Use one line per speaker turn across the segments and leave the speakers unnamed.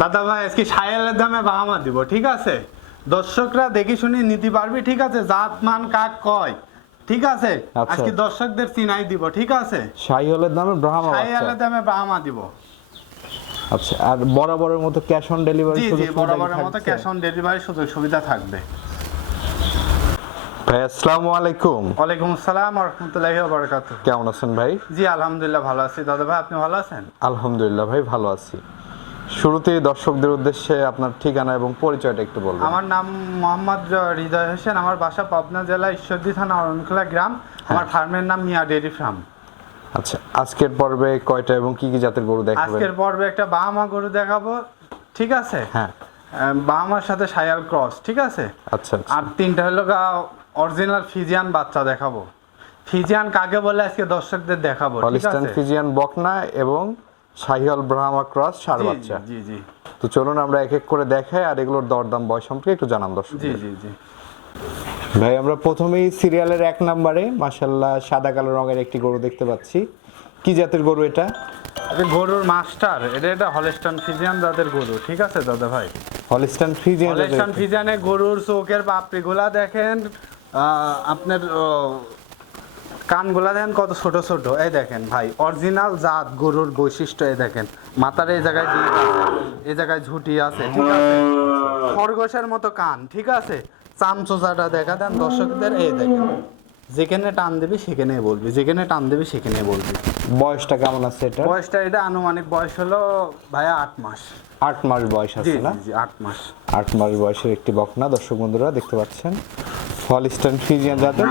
দাদা ভাই আজকে সায়ালের দামে বাহামা দিব ঠিক আছে? দর্শকরা দেখে শুনে নিতে পারবি ঠিক আছে? জাত মান কাক কয় ঠিক আছে?
আচ্ছা।
আজকে দর্শকদের চিনাই দিব ঠিক আছে?
শাহিওয়ালের দামে ব্রাহ্মা
সায়ালের দামে বাহামা দিব।
আচ্ছা আর বরাবরের মতো ক্যাশ অন ডেলিভারি
জি জি বরাবরের মতো ক্যাশ অন ডেলিভারি সুযোগ সুবিধা থাকবে।
ভাই আসসালামু আলাইকুম।
ওয়ালাইকুম আসসালাম রহমতুল্লাহি বারাকাত
কেমন আছেন ভাই?
জি আলহামদুলিল্লাহ ভালো আছি। দাদা ভাই আপনি ভালো আছেন?
আলহামদুলিল্লাহ ভাই ভালো আছি। শুরুতেই দর্শকদের উদ্দেশ্যে আপনার ঠিকানা এবং পরিচয়টা একটু বলবেন।
আমার নাম মোহাম্মদ হৃদয় হোসেন আমার বাসা পাবনা জেলা ঈশ্বরদী থানা অরণখোলা গ্রাম।
হ্যাঁ।
আমার ফার্মের নাম মিয়া ডেয়ারি ফার্ম।
আচ্ছা আজকের পর্বে কয়টা এবং কি কি জাতের গরু দেখাবেন?
আজকের পর্বে একটা বাহামা গরু দেখাবো ঠিক আছে?
হ্যাঁ।
বাহামার সাথে সায়াল ক্রস ঠিক আছে?
আচ্ছা আচ্ছা।
আর তিনটা হলো অরিজিনাল ফিজিয়ান বাচ্চা দেখাবো। ফিজিয়ান কাকে বলে আজকে দর্শকদের দেখাবো
হলিস্টান ফিজিয়ান বকনা এবং শাহিওয়াল ব্রাহ্মা ক্রস সার বাচ্চা।
জি জি।
তো চলুন আমরা এক এক করে দেখাই আর এগুলোর দরদাম বয়স সম্পর্কে একটু জানান দর্শক
জি জি জি।
ভাই আমরা প্রথমেই সিরিয়ালের এক নম্বরে মাশাল্লাহ সাদা কালো রঙের একটি গরু দেখতে পাচ্ছি। কি জাতের গরু এটা?
এটা গরুর মাস্টার। এটা এটা হলিস্টান ফিজিয়ান জাতের গরু ঠিক আছে দাদা ভাই?
হলিস্টান ফ্রিজিয়ান
হলিস্টান ফিজিয়ানে গরুর চোখের পাপড়িগুলা দেখেন আপনার কানগুলা দেখেন কত ছোট ছোট। এই দেখেন ভাই অরিজিনাল জাত গরুর বৈশিষ্ট্য এই দেখেন। মাথার এই জায়গায় এই জায়গায় ঝুটি আছে ঠিক আছে? খরগোশের মতো কান ঠিক আছে? চামচোচাটা দেখা দেন দর্শকদের এই দেখেন। যেখানে টান দিবি সেখানে বলবি। যেখানে টান দিবি সেখানে বলবি।
বয়সটা কেমন আছে এটা
বয়সটা এটা আনুমানিক বয়স হলো ভাইয়া আট মাস।
আট মাস বয়স আছে না?
আট মাস।
আট মাস বয়সের একটি বকনা দর্শক বন্ধুরা দেখতে পাচ্ছেন। হলিস্টান ফ্রিজিয়ান জাতের।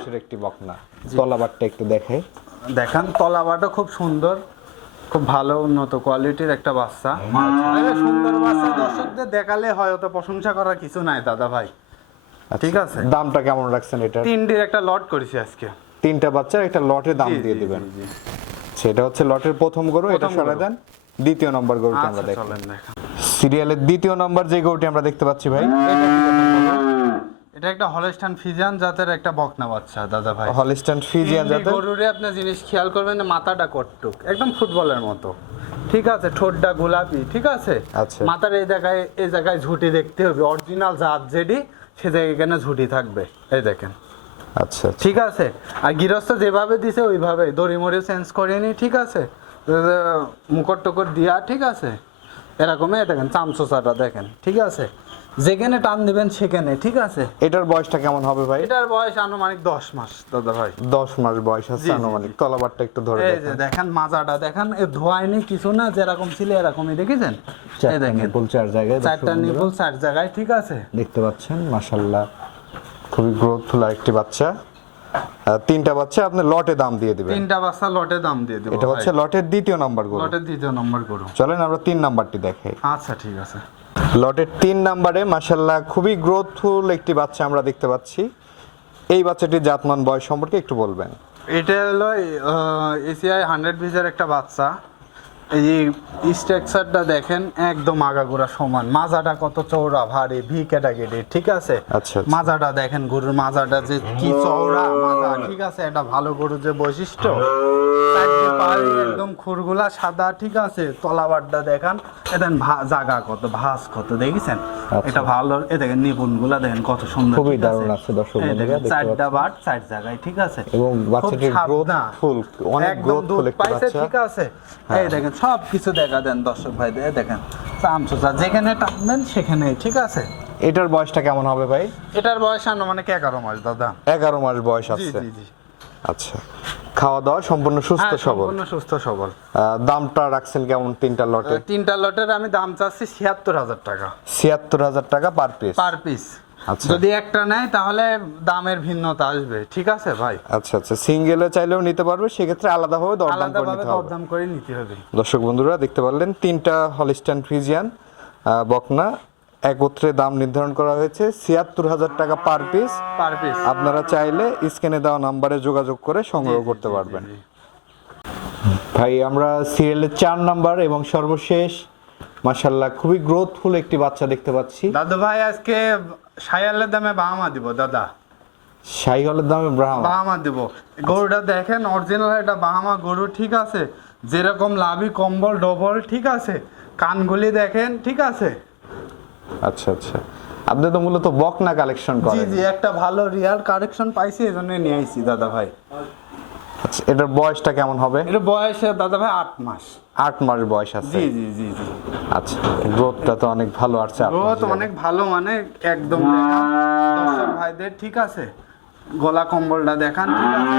বয়সের একটি বকনা। তলাবারটা একটু দেখে।
দেখেন তলাবাটা খুব সুন্দর খুব ভালো উন্নত কোয়ালিটির একটা বাচ্চা। সুন্দর বাচ্চা দর্শকদের দেখালে হয়তো প্রশংসা করার কিছু নাই দাদা ভাই। ঠিক আছে?
দামটা কেমন রাখছেন এটা?
তিনটির একটা লট করেছি আজকে।
তিনটা বাচ্চার একটা লটে দাম দিয়ে দিবেন। সেটা হচ্ছে লটের প্রথম গরু এটা
সরে
দেন। দ্বিতীয় নম্বর গরুটা আমরা
আচ্ছা
দেখি। সিরিয়ালের দ্বিতীয় নম্বর যে গরুটি আমরা দেখতে পাচ্ছি ভাই
এটা একটা হলস্টান ফিজিয়ান জাতের একটা বকনা বাচ্চা দাদা ভাই।
হলিস্টান ফ্রিজিয়ান
তিনটি
জাতের?
গরুরে আপনার জিনিস খেয়াল করবেন না মাথাটা কটটুক একদম ফুটবলের মতো। ঠিক আছে ঠোঁটটা গোলাপি ঠিক আছে?
আচ্ছা।
মাথার এই জায়গায় এই জায়গায় ঝুঁটি দেখতে হবে। অরিজিনাল জাত যেটি সে জায়গায় কেন ঝুঁটি থাকবে? এই দেখেন।
আচ্ছা আচ্ছা।
ঠিক আছে? আর গৃহস্থ যেভাবে দিছে ওইভাবে দড়ি মড়ি চেঞ্জ করিনি ঠিক আছে? মুকট টুকট দিয়া ঠিক আছে? এরকমই দেখেন চামচোচাটা দেখেন ঠিক আছে? যেখানে টান দিবেন সেখানে ঠিক আছে?
এটার বয়সটা কেমন হবে ভাই?
এটার বয়স আনুমানিক দশ মাস দাদা ভাই।
দশ মাস বয়স আছে আনুমানিক। তলাবারটা একটু ধরে
এই যে
দেখেন।
মাজাটা দেখেন এ ধোয়ায়নি কিছু না যেরকম ছিল এরকমই দেখেছেন? এই দেখেন।
নিপুল চার জায়গায়
চারটা নিপুল চার জায়গায় ঠিক আছে?
দেখতে পাচ্ছেন মাশাল্লাহ খুবই গ্রোথফুল একটি বাচ্চা। তিনটা বাচ্চা আপনি লটে দাম দিয়ে দিবেন।
তিনটা বাচ্চা লটে দাম দিয়ে দেবো
এটা হচ্ছে লটের দ্বিতীয় নাম্বার গরু।
লটের দ্বিতীয় নম্বর করুন
চলেন আমরা তিন নাম্বারটি দেখাই।
আচ্ছা ঠিক আছে।
লটের তিন নাম্বারে মাসাল্লাহ খুবই গ্রোথফুল একটি বাচ্চা আমরা দেখতে পাচ্ছি। এই বাচ্চাটির জাতমান বয়স সম্পর্কে একটু বলবেন।
এটা হলো এসিআই হান্ড্রেড ভিজার একটা বাচ্চা। এই যে স্ট্রাকচারটা দেখেন একদম আগাগোড়া সমান। মাজাটা কত চৌড়া ভারী ভি ক্যাটাগরি ঠিক আছে?
আচ্ছা, আচ্ছা।
মাজাটা দেখেন গরুর মাজাটা যে কি চৌড়া মাজা ঠিক আছে? এটা ভালো গরুর যে বৈশিষ্ট্য। একদম খুরগুলা সাদা ঠিক আছে? তলাবারটা দেখান এদেন জাগা কত ভাস কত দেখেছেন?
আচ্ছা।
এটা ভালো এ দেখেন নিপুণগুলা দেখেন কত সুন্দর
খুবই
ঠিক
দারুণ আছে দর্শক বন্ধুরা
চারটা। বাট চার জায়গায় ঠিক আছে?
এবং বাচ্চাটির
সাবধান।
গ্রোথফুল অনেক
পাইছে
বাচ্চা।
ঠিক আছে? এই দেখেন সব কিছু দেখা দেন দর্শক ভাই দেখেন চামচোচা যেখানে টানবেন সেখানে ঠিক আছে?
এটার বয়সটা কেমন হবে ভাই?
এটার বয়স আনুমানিক এগারো মাস দাদা।
এগারো মাস বয়স আছে। আচ্ছা খাওয়া দাওয়া সম্পূর্ণ সুস্থ
হ্যাঁ,
সবল?
সম্পূর্ণ সুস্থ সবল।
দামটা রাখছেন কেমন তিনটা লটে?
তিনটা লটের আমি দাম চাচ্ছি ছিয়াত্তর হাজার টাকা।
ছিয়াত্তর হাজার টাকা পার পিস
পার পিস। যদি একটা নেয় তাহলে দামের ভিন্নতা আসবে। ঠিক আছে ভাই?
আচ্ছা আচ্ছা। সিঙ্গেলে চাইলেও নিতে পারবে সেক্ষেত্রে আলাদাভাবে দরদাম করে নিতে হবে।
দরদাম করে নিতে হবে।
দর্শক বন্ধুরা দেখতে পারলেন তিনটা হলিস্টান ফ্রিজিয়ান বকনা একত্রে দাম নির্ধারণ করা হয়েছে ছিয়াত্তর হাজার টাকা পার পিস।
Per piece.
আপনারা চাইলে স্ক্রিনে দেওয়া নাম্বারে যোগাযোগ করে সংগ্রহ করতে পারবেন। ভাই আমরা সিরিয়ালের চার নাম্বার এবং সর্বশেষ মাসাল্লাহ খুবই গ্রোথফুল একটি বাচ্চা দেখতে পাচ্ছি।
দাদু ভাই আজকে সায়ালের দামে বাহামা দিব দাদা।
শাহিওয়ালের দামে ব্রাহ্মা
বাহামা দিব। গরুটা দেখেন অরিজিনাল একটা বাহামা গরু ঠিক আছে? যেরকম লাভি কম্বল ডবল ঠিক আছে? কানগুলি দেখেন ঠিক আছে?
আচ্ছা আচ্ছা। আপনি তো মূলত বকনা কালেকশন
জি
করেন।
জি একটা ভালো রিয়াল কারেকশন পাইছি এই জন্য নিয়ে আইছি দাদা ভাই।
আচ্ছা, এটার বয়সটা কেমন হবে?
এটা বয়সে দাদা ভাই আট মাস।
আট মাস বয়স আছে।
জি জি জি জি।
আচ্ছা গ্রোথটা তো অনেক ভালো আসছে
গ্রোথ অনেক ভালো মানে একদম দর্শক ভাইদের ঠিক আছে? গলা কম্বলটা দেখান ঠিক আছে?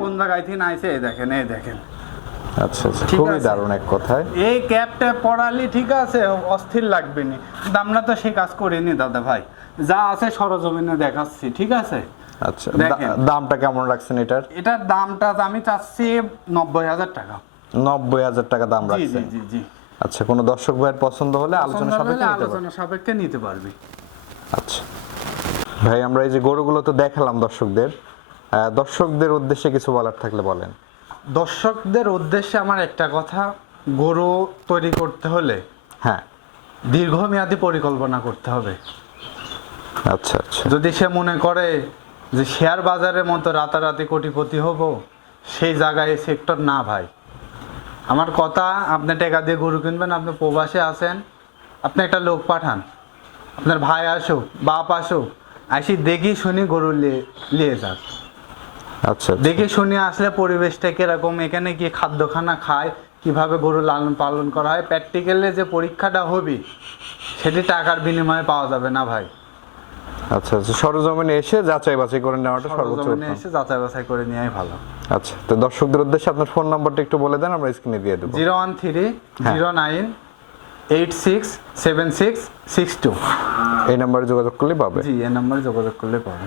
কোন জায়গায় থেকে এই দেখেন এই দেখেন।
আচ্ছা আচ্ছা খুবই দারুণ এক কথায়।
এই ক্যাপটা ঠিক আছে অস্থির লাগবে নি। আমরা তো সে কাজ করিনি দাদা ভাই। যা আছে সরজমিনে দেখাচ্ছি ঠিক আছে?
আচ্ছা। দামটা কেমন রাখছেন এটার?
এটার দামটা আমি চাচ্ছি নব্বই হাজার টাকা।
নব্বই হাজার টাকা দাম
জি জি জি জি।
আচ্ছা কোনো দর্শক ভাইয়ের পছন্দ হলে আলোচনা সাপেক্ষে।
আলোচনা সাপেক্ষে নিতে পারবি।
আচ্ছা। ভাই আমরা এই যে গরুগুলো তো দেখালাম দর্শকদের। দর্শকদের উদ্দেশ্যে কিছু বলার থাকলে বলেন।
দর্শকদের উদ্দেশ্যে আমার একটা কথা গরু তৈরি করতে হলে
হ্যাঁ।
দীর্ঘমেয়াদী পরিকল্পনা করতে হবে।
আচ্ছা আচ্ছা।
যদি সে মনে করে যে শেয়ার বাজারের মতো রাতারাতি কোটিপতি হব সেই জায়গায় সেক্টর না ভাই। আমার কথা আপনি টাকা দিয়ে গরু কিনবেন আপনি প্রবাসে আসেন আপনি একটা লোক পাঠান। আপনার ভাই আসুক বাপ আসুক আসি দেখি শুনি গরু নিয়ে যাক।
আচ্ছা আচ্ছা।
দেখে শুনে আসলে পরিবেশটা কীরকম এখানে কি খাদ্যখানা খায় কীভাবে গরু লালন পালন করা হয় প্র্যাকটিক্যালে যে পরীক্ষাটা হবে সেটি টাকার বিনিময়ে পাওয়া যাবে না ভাই।
আচ্ছা আচ্ছা সরজমিনে এসে যাচাই বাছাই করে নেওয়াটা সর্বোচ্চ
সরজমিনে এসে যাচাই বাছাই করে নেওয়াই ভালো।
আচ্ছা তো দর্শকদের উদ্দেশ্যে আপনার ফোন নাম্বারটা একটু বলে দেন আমরা স্ক্রিনে দিয়ে দেবো।
জিরো ওয়ান থ্রি
হ্যাঁ।
Zero nine eight six seven six six two.
এই নাম্বারে যোগাযোগ করলে পাবে।
জি এই নাম্বারে যোগাযোগ করলে পাবে।